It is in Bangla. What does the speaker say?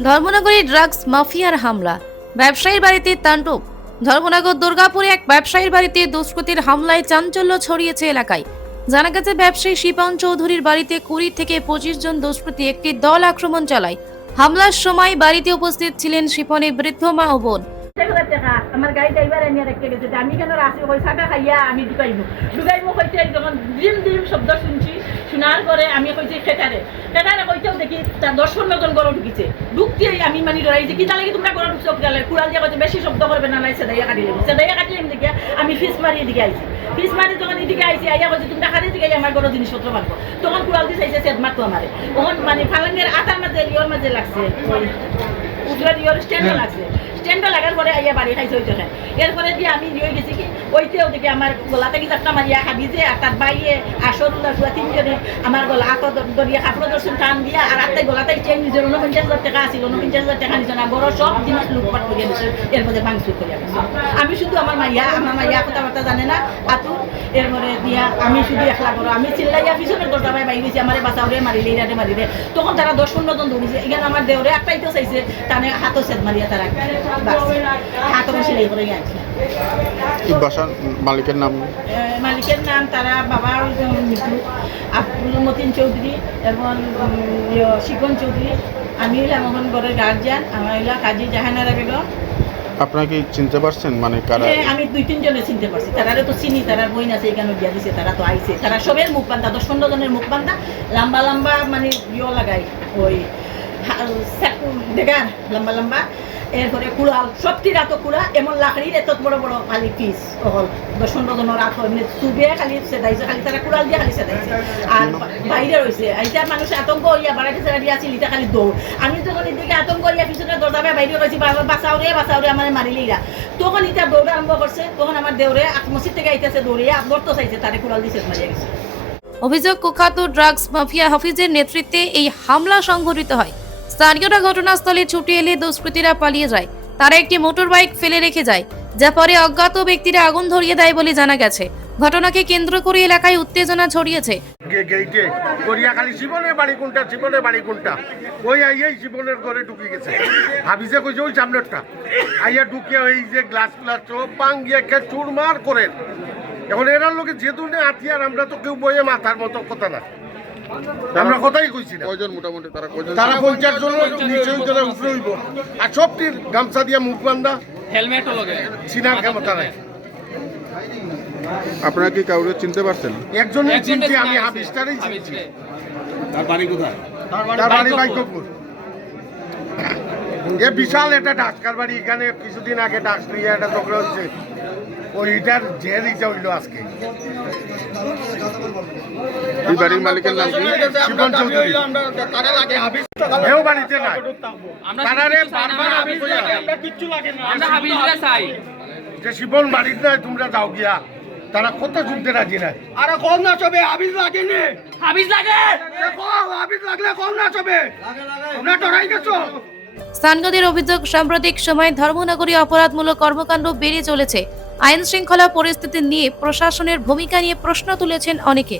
ধর্মনগরে ড্রাগস মাফিয়ার হামলা। ব্যবসায়ীর বাড়িতে তাণ্ডব। ধর্মনগর দুর্গাপুরে এক ব্যবসায়ীর বাড়িতে দুষ্কৃতির হামলায় চাঞ্চল্য ছড়িয়েছে এলাকায়। জানা গেছে, ব্যবসায়ী শিপন চৌধুরীর বাড়িতে কুড়ি থেকে পঁচিশ জন দুষ্কৃতী একটি দল আক্রমণ চালায়। হামলার সময় বাড়িতে উপস্থিত ছিলেন শিপনের বৃদ্ধ মা ও বোন। গাড়ি ড্রাইভার এনে রেখে গেছে আমি কেন রাখছি পয়সাটা খাইয়া আমি ঢুকাইবো। ঢুকাইবো কইতে যখন ডিম ডিম শব্দ শুনছি শোনার পরে আমি কইছি খেটারে খেটারে কইতেও দেখি তার দশ পনেরো জন গরু ঢুকিছে ঢুকতেই আমি মানে ডরাই যে কি তালে তোমরা গরু ঢুকছো কিতালে কুড়াল দিয়ে কইছে বেশি শব্দ করবে না নাই সেদাইয়া কাটি লেবো সেদাইয়া কাটি লেম দেখে আমি ফিস মারি এদিকে আইছি ফিস মারি যখন এদিকে আইছি আইয়া কইছে তোমরা খালি দিকে আমার গরু জিনিসপত্র মারবো তখন কুড়াল দিয়ে চাইছে সেদ মারতো আমারে তখন মানে ফালাঙ্গের আটার মাঝে ইয়র মাঝে লাগছে ওই উজরার ইয়র স্ট্যান্ডও লাগছে। স্ট্যান্ডও লাগার পরে আইয়া বাড়ি খাইছে ওই দেখেন এরপরে দিয়ে আমি নিয়ে গেছি কি। ওইতেও দেখি আমার গলা থেকে চারটা খাবি যে আর তার বাইয়ে আসর উল্লাসুয়া তিনজনে আমার গলা হাত কাপড় দর্শন টান দিয়া আর আত্মাই গলাতে চেন নিজের উনপঞ্চাশ হাজার টাকা আছিল উনপঞ্চাশ হাজার টাকা নিছে না বড় সব জিনিস লুটপাট করে গেছে এর মধ্যে ভাঙচুর করে আমি শুধু আমার মাইয়া আমার মাইয়া কথাবার্তা জানে না আতু এরপরে দিয়া, আমি শুধু একলা করো আমি চিল্লাইয়া পিছনের দরজা ভাই বাইরে গেছি আমার বাঁচাওরে মারিলে ইরাটে মারিলে তখন তারা দশ পনেরো জন দৌড়িছে এখানে আমার দেওরে একটাইতে চাইছে, তানে হাতও সেদ মারিয়া তারা বাঁচছে। হাতও সেলাই করে গেছে। বাসার মালিকের নাম? মালিকের নাম তারা বাবা মৃত্যু আব্দুল মতিন চৌধুরী এবং শিকন চৌধুরী। আমি হইলাম আমার ঘরের গার্জিয়ান আমার হইলা কাজী জাহানারা বেগম। আপনারা কি চিনতে পারছেন? মানে কারা? হ্যাঁ, আমি দুই তিন তিনজনে চিনতে পারছি। তারা তো চিনি তারা বই আছে এখানে বিয়া দিছে তারা তো আইছে। তারা সবের মুখ বান্ধা দশ পনেরো জনের মুখ বান্ধা লম্বা লম্বা মানে ইয়ে লাগাই ওই দেখার লম্বা লম্বা এরপরে কুড়াল সবটির এত কুড়া এমন লাকড়ির এত বড় বড় খালি পিস হল দশ পনেরো জনের রাত এমনি চুবে খালি সেদাইছে, খালি তারা কুড়াল দিয়ে খালি সেদাইছে। আর বাইরে রয়েছে এইটা মানুষ আতঙ্ক হইয়া চাড়াই আছিল খালি দৌড়। আমি যখন এদিকে আতঙ্ক হইয়া পিছনে দরজা বাইরে রয়েছি বাঁচাও রে বাঁচাও রে, আমার তখন এটা দৌড় আরম্ভ করছে, তখন আমার দেউরে মসজিদ থেকে আইতেছে দৌড়িয়া দৌড়তো চাইছে, তারে কুড়াল দিছে মারিয়া গেছে। অভিযোগ, কুখ্যাত ড্রাগস মাফিয়া হাফিজের নেতৃত্বে এই হামলা সংঘটিত হয়। স্থানীয়রা ঘটনাস্থলে ছুটে এলে দুষ্কৃতীরা পালিয়ে যায়। তারা একটি মোটর বাইক ফেলে রেখে যায়, যা পরে অজ্ঞাত ব্যক্তিরা আগুন ধরিয়ে দেয় বলে জানা গেছে। ঘটনাকে কেন্দ্র করে এলাকায় উত্তেজনা ছড়িয়েছে। এখন এরার লোকে যেহেতু আমরা তো কেউ বইয়ে মাথার মতো কথা না। আমরা কথাই কইছি না। কয়জন মোটামুটি? তারা কয়জন? তারা পঞ্চাশ জন নিচে তারা উপরে হইব। আর সবটির গামছা দিয়া মুখ বান্ধা। হেলমেটও লগে। চিনার ক্ষমতা নাই আপনারা কি কাউকে চিনতে পারছেন? একজনের চিনছি আমি হাবিস্টারেই। চিনছি। হাবিবকে। তার বাড়ি বাইকপুর। এ বিশাল একটা ডাক্তার বাড়ি এখানে কিছুদিন আগে ডাক্তার নিয়ে একটা ঝগড়া হচ্ছে। ওইটার জের ইটা হইল আজকে। এই বাড়ির মালিকের নাম কি? শিবন চৌধুরী। এও বাড়িতে নাই। আমরা তারারে না, বারবার আমরা আমি হাবিবকে কইয়া, আমরা চাই যে শিবন বাড়িতে নাই তোমরা যাও গিয়া। তারা কত শুনতে রাজি নাই। আরে কম না চবে আবিজ লাগেনি। হাবিজ লাগে! কম আবিজ লাগলে কম না চবে। তোমরা ডরাই গেছো। স্থানীয়দের অভিযোগ, সাম্প্রতিক সময়ে ধর্মনগরী অপরাধমূলক কর্মকাণ্ড বেড়ে চলেছে। আইন শৃঙ্খলা পরিস্থিতি নিয়ে প্রশাসনের ভূমিকা নিয়ে প্রশ্ন তুলেছেন অনেকে।